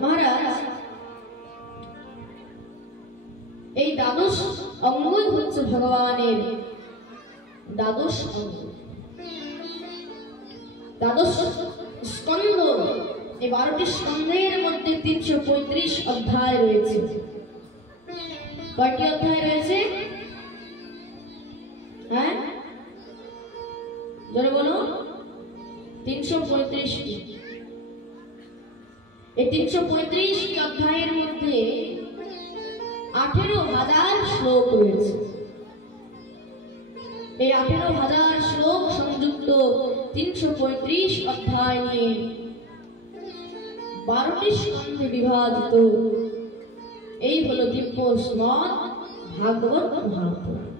মহারাজ এই দ্বাদশ অঙ্গই হচ্ছে ভগবানের দ্বাদশ অঙ্গ, দ্বাদশ স্কন্ধ। এই 12টি স্কন্ধের মধ্যে 335 অধ্যায় রয়েছে। কয়টি অধ্যায় রয়েছে? হ্যাঁ, জোরে বলো। 335টি। এই 335টি অধ্যায়ের মধ্যে 18,000 শ্লোক রয়েছে। এই 18,000 শ্লোক সংযুক্ত 335 অধ্যায় নিয়ে 12টি স্কন্ধে বিভাজিত এই হলো দিব্য শ্রীমদ্ ভাগবত মহাপুরাণ।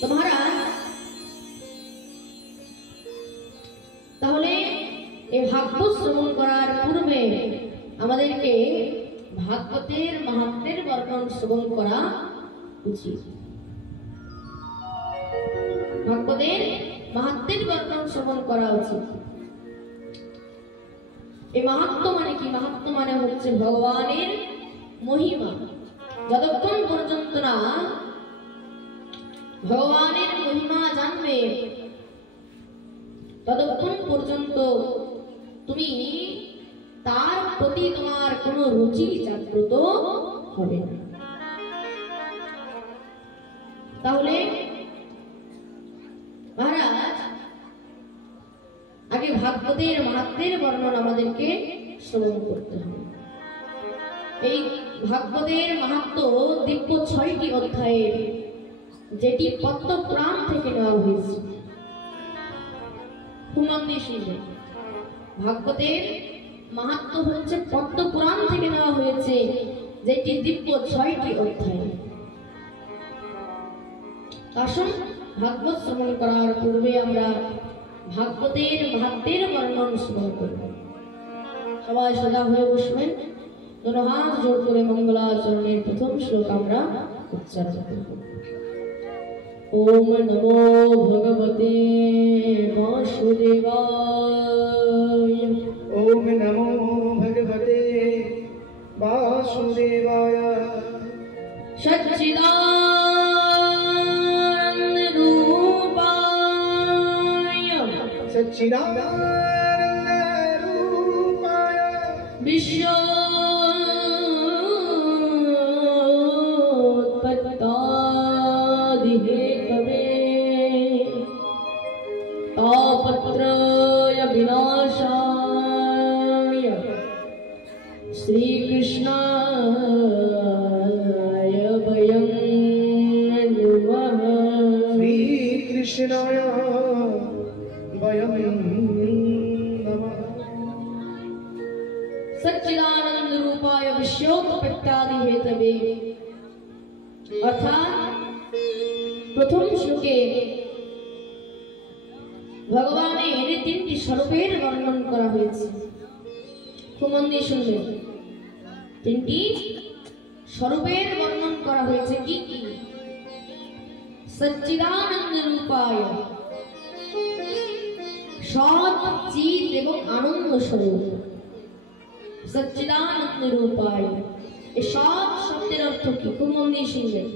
তো মহারাজ, তাহলে এই ভাগবত শ্রবণ করার পূর্বে আমাদেরকে ভাগবতের মাহাত্ম্যের বর্ণন শ্রবণ করা উচিত। ভাগবতের মাহাত্ম্যের বর্ণন শ্রবণ করা উচিত। এই মাহাত্ম্য মানে কি? মাহাত্ম্য মানে হচ্ছে ভগবানের মহিমা। যতক্ষণ পর্যন্ত না ভগবানের মহিমা জানবে ততক্ষণ পর্যন্ত তুমি তার প্রতি তোমার কোনো রুচি জাগ্রত হবে না। তাহলে মহারাজ আগে ভাগবতের মাহাত্ম্যের বর্ণনা আমাদেরকে শ্রবণ করতে হবে। এই ভাগবতের মাহাত্ম্য দিব্য 6টি অধ্যায়ের, যেটি পদ্ম পুরাণ থেকে নেওয়া হয়েছে। ভাগবতের মাহাত্ম্য হচ্ছে পদ্ম পুরাণ থেকে নেওয়া হয়েছে, যেটি দিব্য 6টি অধ্যায়। আসুন ভাগবত শ্রবণ করার পূর্বে আমরা ভাগবতের মাহাত্ম্যের বর্ণন শ্রবণ করব। সবাই সদা হয়ে বসবেন, দুটো হাত জোড় করে মঙ্গলাচরণের প্রথম শ্লোক আমরা উচ্চারণ করব। ওম নমো ভগবতে বাসুদেবায়। ওম নমো ভগবতে বাসুদেবায়। সচ্চিদানন্দ রূপায় সচ্চিদানন্দ রূপায় বিশ্বোৎপত্ত্যাদিহেতবে तापत्रय विनाशाय श्रीकृष्णाय वयं नमः। श्रीकृष्णाय वयं नमः। सच्चिदानंद रूपाय विश्वोत्पत्त्यादि हेतवे। अर्थात प्रथम श्लोके ভগবানের 3টি স্বরূপের বর্ণন করা হয়েছে। খুব মন দিয়ে শুনবেন। 3টি স্বরূপের বর্ণন করা হয়েছে। কি কি? সচ্চিদানন্দ রূপায়, সৎ, চিৎ এবং আনন্দ স্বরূপ। সচ্চিদানন্দ রূপায়। এই সৎ শব্দের অর্থ কি? খুব মন দিয়ে শুনবেন।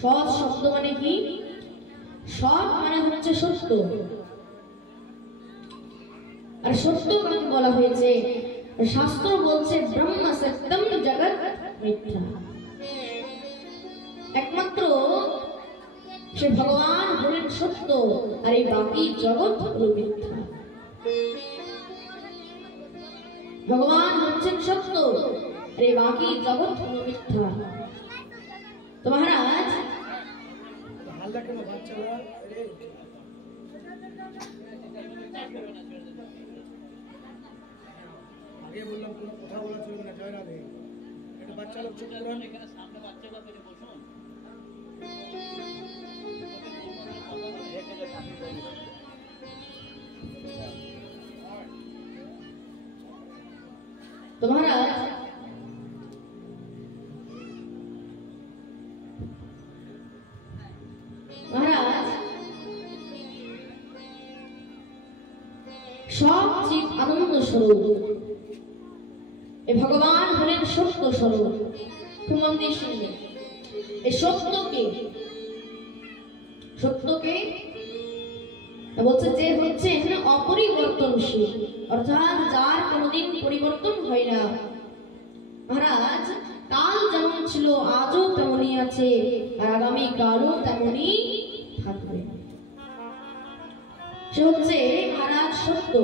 সৎ শব্দ মানে কি? সৎ মানে হচ্ছে সত্য। আর সত্য কাকে বলা হয়েছে? শাস্ত্র বলছে ব্রহ্ম সত্যম জগৎ মিথ্যা। একমাত্র সে ভগবান হলেন সত্য, আর এই বাকি জগৎ হল মিথ্যা। ভগবান হচ্ছেন সত্য, আর এই বাকি জগৎ হল মিথ্যা। তো মহারাজ, আগে বললাম কোনো কথা বলা চলবে না। জয় রাধে। একটা বাচ্চা লোক চুপ করুন। এখানে সামনে বাচ্চাটা পেরে বসুন। तो महाराज সব চিৎ আনন্দ স্বরূপ। এ ভগবান হলেন সত্য স্বরূপ। মন দিয়ে শুনবেন, এই সত্যকে বলছে যে হচ্ছে এখানে অপরিবর্তনশীল, অর্থাৎ যার কোনোদিন পরিবর্তন হয় না। মহারাজ কাল যেমন ছিল আজও তেমনই আছে, আর আগামী কালও তেমনই থাকবে। সে হচ্ছে মহারাজ সত্য,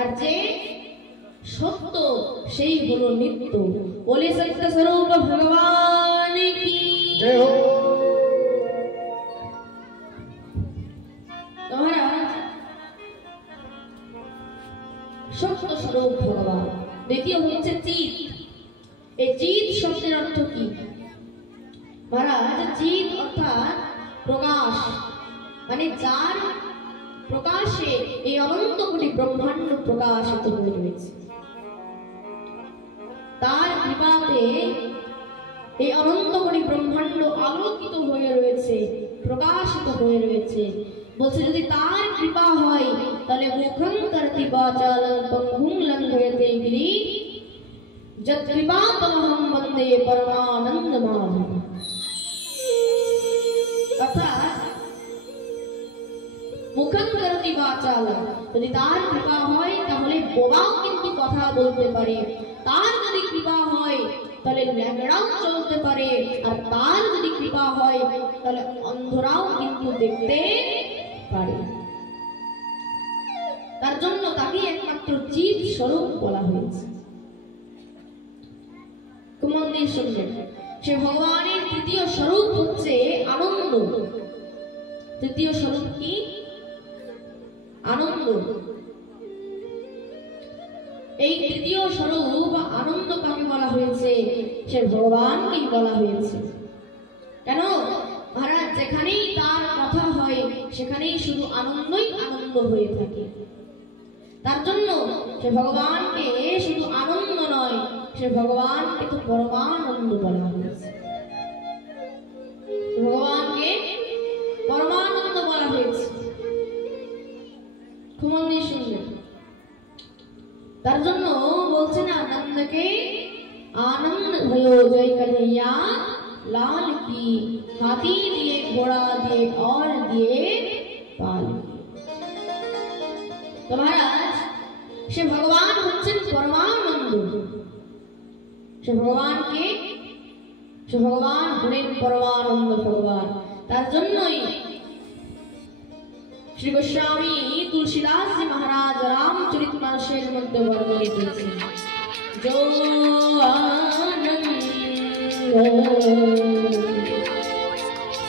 আর যে সত্য সেই হলো নিত্য। বলে সত্য স্বরূপ ভগবান কি জয় হো। মহারাজ সত্য স্বরূপ ভগবান। দ্বিতীয় হচ্ছে চিৎ। এই চিৎ শব্দের অর্থ কি মহারাজ? চিৎ অর্থাৎ প্রকাশ, মানে যার প্রকাশে এই অনন্ত কোটি ব্রহ্মাণ্ড প্রকাশিত হয়ে রয়েছে। তার কৃপাতে এই অনন্ত কোটি ব্রহ্মাণ্ড আলোকিত হয়ে রয়েছে, প্রকাশিত হয়ে রয়েছে। বলছে যদি তার কৃপা হয় তাহলে মুখং করতি বাচালং পঙ্গুং লঙ্ঘয়তে গিরি যৎ কৃপাতমহং বন্দে পরমানন্দ মাধব। অর্থাৎ মুখং করতি বাচালং, যদি তার কৃপা হয় তাহলে বোবাও কিন্তু কথা বলতে পারে, তার যদি কৃপা হয় তাহলে ল্যাংড়াও চলতে পারে, আর তার যদি কৃপা হয় তাহলে অন্ধরাও কিন্তু দেখতে পারে। তার জন্য তাকে একমাত্র চিৎ স্বরূপ বলা হয়েছে। মন দিয়ে শুনবেন, সে ভগবানের তৃতীয় স্বরূপ হচ্ছে আনন্দ। তৃতীয় স্বরূপ কি? আনন্দ। এই তৃতীয় স্বরূপ আনন্দ কাকে বলা হয়েছে? সে ভগবানকে বলা হয়েছে। কেন মহারাজ? যেখানেই তার কথা হয় সেখানেই শুধু আনন্দই আনন্দ হয়ে থাকে। তার জন্য সে ভগবানকে শুধু আনন্দ নয়, সে ভগবানকে তো পরমানন্দ বলা হয়েছে। ভগবানকে পরমানন্দ বলা হয়েছে। মন দিয়ে শুনবেন, তার জন্য বলছে না আনন্দকে आनंद भयो जय कन्हैया लाल की, हाथी दिए घोड़ा दिए और दिए पाल। तो महाराज সে ভগবান হচ্ছেন পরমানন্দ। সে ভগবান হলেন পরমানন্দ ভগবান। তার জন্যই শ্রী গোস্বামী তুলসীদাস জি মহারাজ রামচরিতমানসের মধ্যে বর্ণনা করেছেন, जो आनंद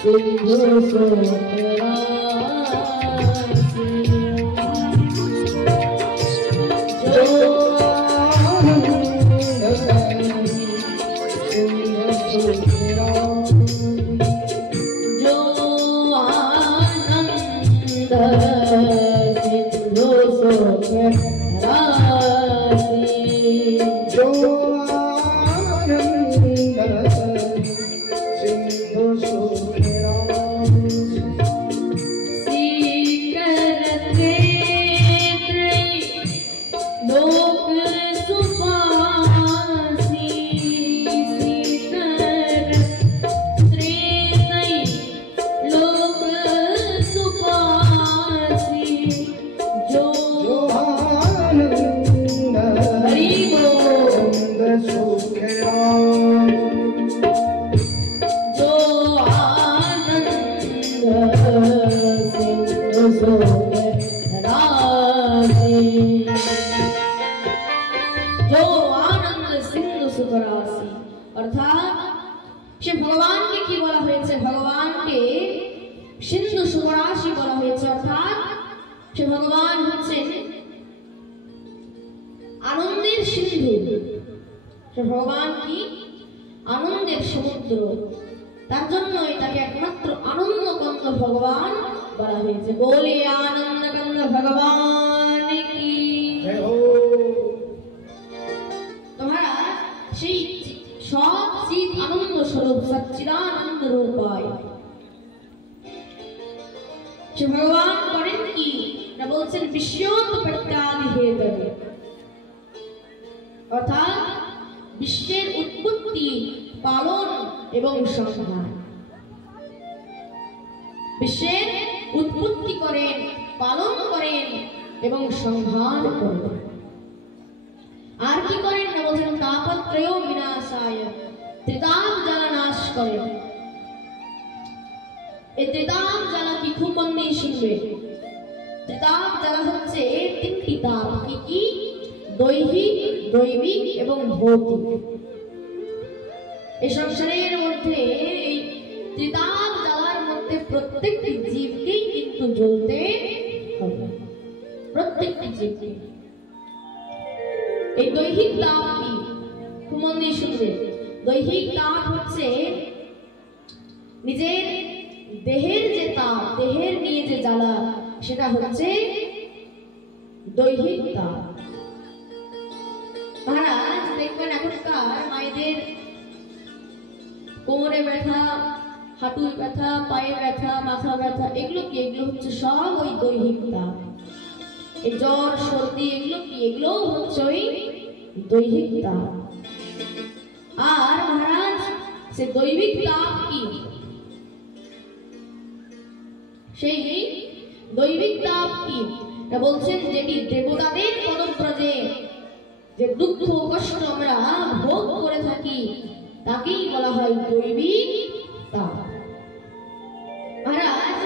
सिंधु सोमरासी, जो आनंद सिंधु सोमरासी, जो आनंद सिंधु सोमरासी, जो आनंद सिंधु सोमरासी, सीकर त्रेत्रय लोक सुपासी, सीकर त्रेत्रय लोक सुपासी, जो आनंद हरि गोविंद सुखराम, जो आनंद सिंधु सोमरासी, जो आनंद सिंधु सुखरासी। अर्थात সে ভগবানকে কি বলা হয়েছে? ভগবানকে সিন্ধু সুখরাশি বলা হয়েছে। অর্থাৎ সে ভগবান হচ্ছেন আনন্দের সিন্ধু। সে ভগবান কি? আনন্দের সমুদ্র। তার জন্য এটাকে একমাত্র আনন্দ কন্দ ভগবান বলা হয়েছে। বলে আনন্দ কন্দ ভগবান কি জয় হো। তোমারা সেই সব চিৎ আনন্দ স্বরূপ সচ্চিদানন্দ রূপায় সে ভগবান করেন কি না? বলছেন বিশ্বোৎপত্ত্যাদি হেতবে, অর্থাৎ বিশ্বের উৎপত্তি, পালন এবং সংহার। বিশ্বের উৎপত্তি করেন, পালন করেন এবং সংহার করেন। আর কি করেন না বলছেন তাপত্রয় বিনাশায়, ত্রিতাপ জ্বালা নাশ করেন। এই ত্রিতাপ জ্বালা কি খুব মন দিয়ে শুনবে। ত্রিতাপ জ্বালা হচ্ছে তিনটি তাপ, কি কি? দৈহিক, দৈবিক এবং ভৌতিক। এই সংসারের মধ্যে এই ত্রিতাপ জ্বালার মধ্যে প্রত্যেকটি জীবকেই কিন্তু জ্বলতে হবে, প্রত্যেকটি জীবকে। এই দৈহিক তাপ কি? খুব মন দিয়ে শুনবে। দৈহিক তাপ হচ্ছে নিজের দেহের যে তাপ, দেহের নিয়ে যে জ্বালা, সেটা হচ্ছে দৈহিক তাপ। মহারাজ দেখবেন এখনকার মায়েদের কোমরে ব্যথা, হাঁটুর ব্যথা, পায়ে ব্যথা, মাথা ব্যথা, এগুলো কি? এগুলো হচ্ছে সব ওই দৈহিক তাপ। এই জ্বর, সর্দি, এগুলো কি? এগুলো হচ্ছে ওই দৈহিক তাপ। আর মহারাজ সে দৈবিক তাপ কি? সেই দৈবিক তাপ কি বলছেন, যেটি দেবতাদের পদব্রজে যে দুঃখ কষ্ট আমরা ভোগ করে থাকি, তাকেই বলা হয় দৈবিক তাপ। মহারাজ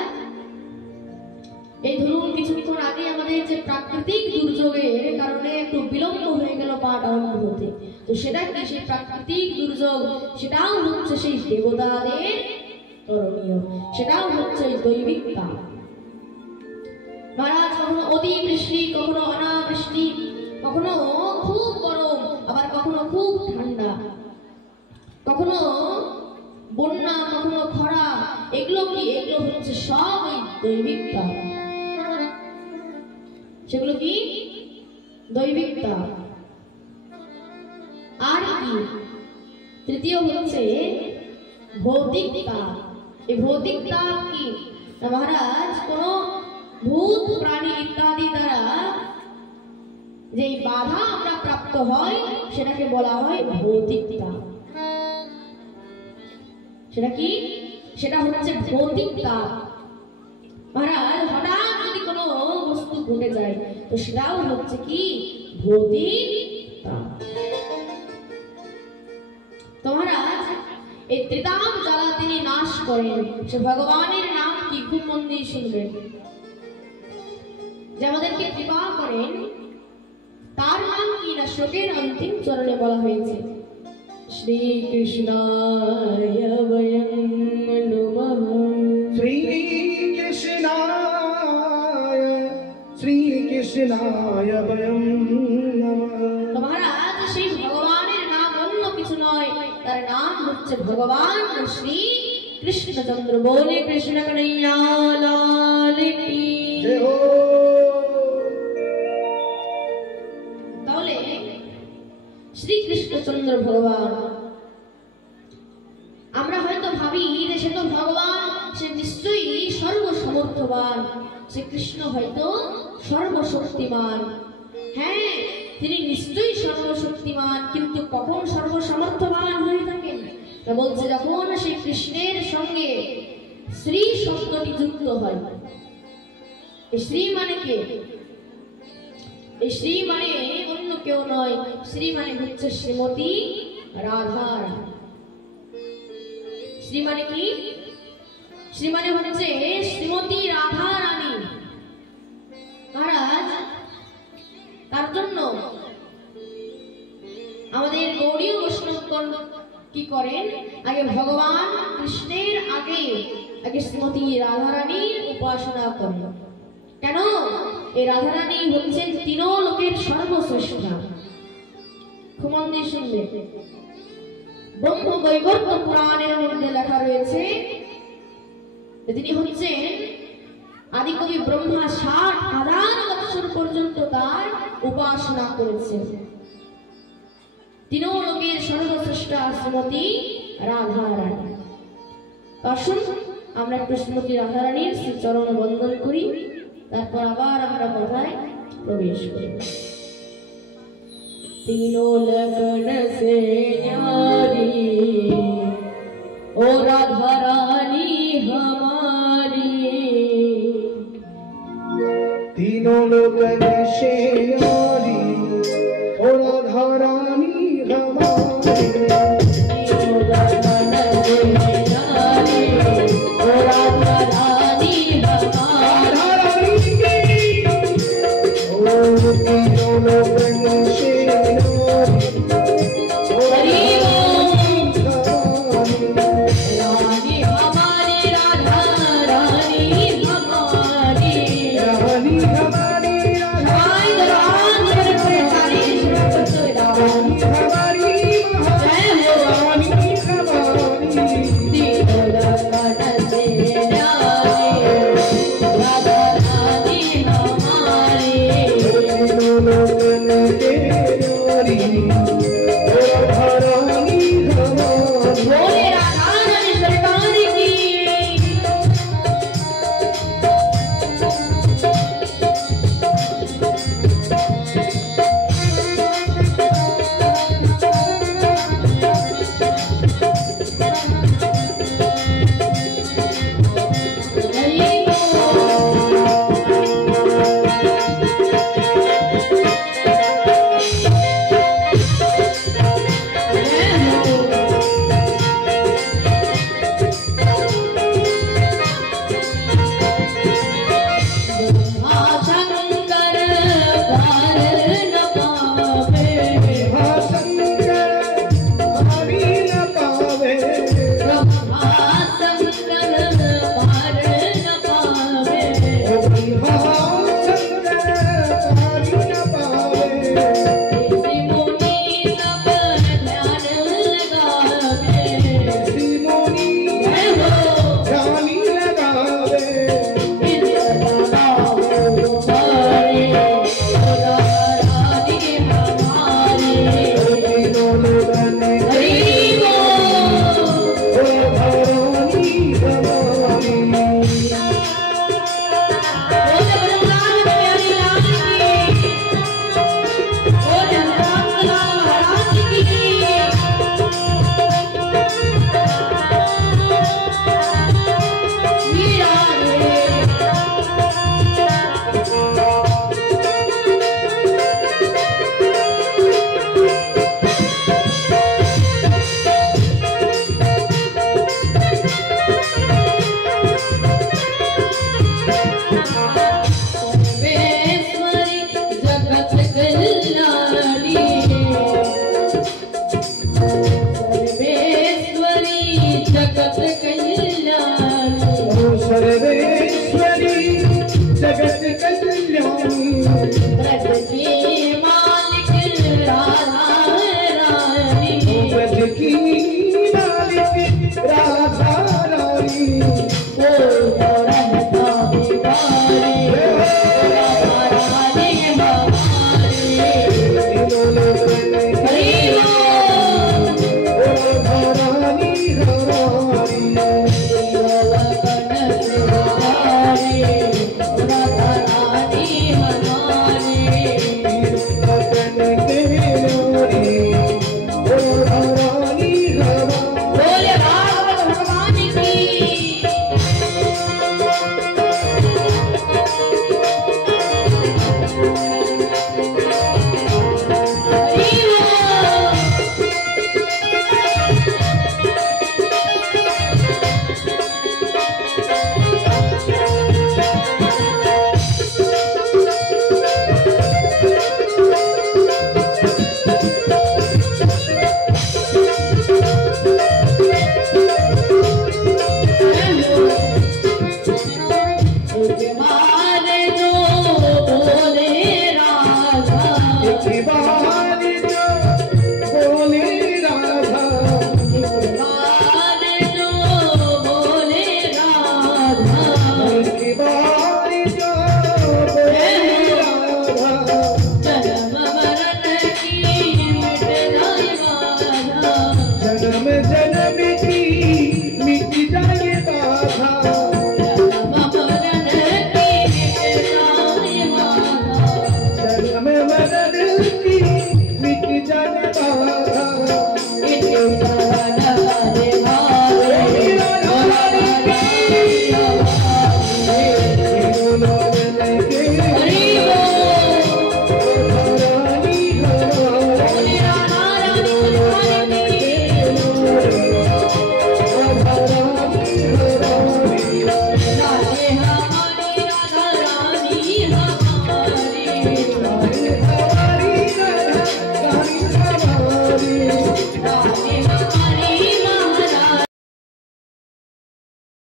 এই ধরুন কিছুক্ষণ আগে আমাদের যে প্রাকৃতিক দুর্যোগের কারণে একটু বিলম্ব হয়ে গেল পাঠ আরম্ভ হতে, তো সেটা কি? সেই প্রাকৃতিক দুর্যোগ, সেটাও হচ্ছে সেই দেবতাদের করণীয়, সেটাও হচ্ছে দৈবিক তাপ। মহারাজ কখনো অতিবৃষ্টি, কখনো অনাবৃষ্টি, কখনো খুব গরম, আবার কখনো খুব ঠান্ডা, কখনো বন্যা, কখনো খরা, এগুলো কি? এগুলো হচ্ছে সব ওই দৈবিক তাপ। সেগুলো কি? দৈবিক তাপ। আর কি? তৃতীয় হচ্ছে ভৌতিক তাপ। এই ভৌতিক তাপ কি? মহারাজ কোন ভূত, প্রাণী ইত্যাদি দ্বারা যে বাধা আমরা প্রাপ্ত হয়, সেটাকে বলা হয় ভৌতিক তাপ। সেটা কি? সেটা হচ্ছে ভৌতিক তাপ। মহারাজ হঠাৎ যদি কোনো বস্তু ঘটে যায়, তো সেটাও হচ্ছে কি? ভৌতিক তাপ। তো মহারাজ এই ত্রিতাপ জ্বালা তিনি নাশ করেন। সে ভগবানের নাম কি? খুব মন দিয়ে শুনবেন। যে আমাদেরকে কৃপা করেন, তার নাম কি? না শ্লোকের অন্তিম চরণে বলা হয়েছে, শ্রীকৃষ্ণায় বয়ং নমঃ। শ্রীকৃষ্ণায় বয়ং নমঃ। তো মহারাজ সেই ভগবানের নাম অন্য কিছু নয়, তার নাম হচ্ছে ভগবান শ্রী কৃষ্ণচন্দ্র। বলে কৃষ্ণ কন্হैया लाल की জয় হো। তাহলে শ্রীকৃষ্ণচন্দ্র ভগবান, আমরা হয়তো ভাবি যে সে তো ভগবান, সে নিশ্চয়ই সর্বসমর্থবান, সে কৃষ্ণ হয়তো সর্বশক্তিমান। হ্যাঁ, তিনি নিশ্চয়ই সর্বশক্তিমান, কিন্তু কখন সর্বসমর্থবান হয়ে থাকেন? বলছে যখন সেই কৃষ্ণের সঙ্গে শ্রী শব্দটি যুক্ত হয়। এই শ্রী মানে কে? এই শ্রী মানে অন্য কেউ নয়, শ্রী মানে হচ্ছে শ্রীমতী রাধা রানী। শ্রী মানে কি? শ্রী মানে হচ্ছে শ্রীমতী রাধা রানী। মহারাজ তার জন্য আমাদের গৌড়ীয় বৈষ্ণবগণ কি করেন? আগে ভগবান কৃষ্ণের আগে শ্রীমতী রাধা রানীর উপাসনা করেন। কেন? এই রাধা রানী হচ্ছেন তিন লোকের সর্বশ্রেষ্ঠা। খুব মন দিয়ে শুনবে। ব্রহ্ম বৈবর্ত পুরাণের মধ্যে লেখা রয়েছে তিনি হচ্ছেন আদিকবি ব্রহ্মা ৬০,০০০ বছর পর্যন্ত তার উপাসনা করেছেন। তিন লোকের সর্বশ্রেষ্ঠা শ্রীমতী রাধা রানী। আসুন আমরা একটু শ্রীমতী রাধা রানীর শ্রীচরণ বন্দন করি। তারপর আবার আমরা কোথায় প্রবেশ করব। तीनों लगन से न्यारी ओ राधा रानी हमारी, तीनों लगन से न्यारी ओ राधा रानी हमारी, तीनों लगन से न्यारी ओ राधा रानी हमारी, ओ तीनों लगन से रानी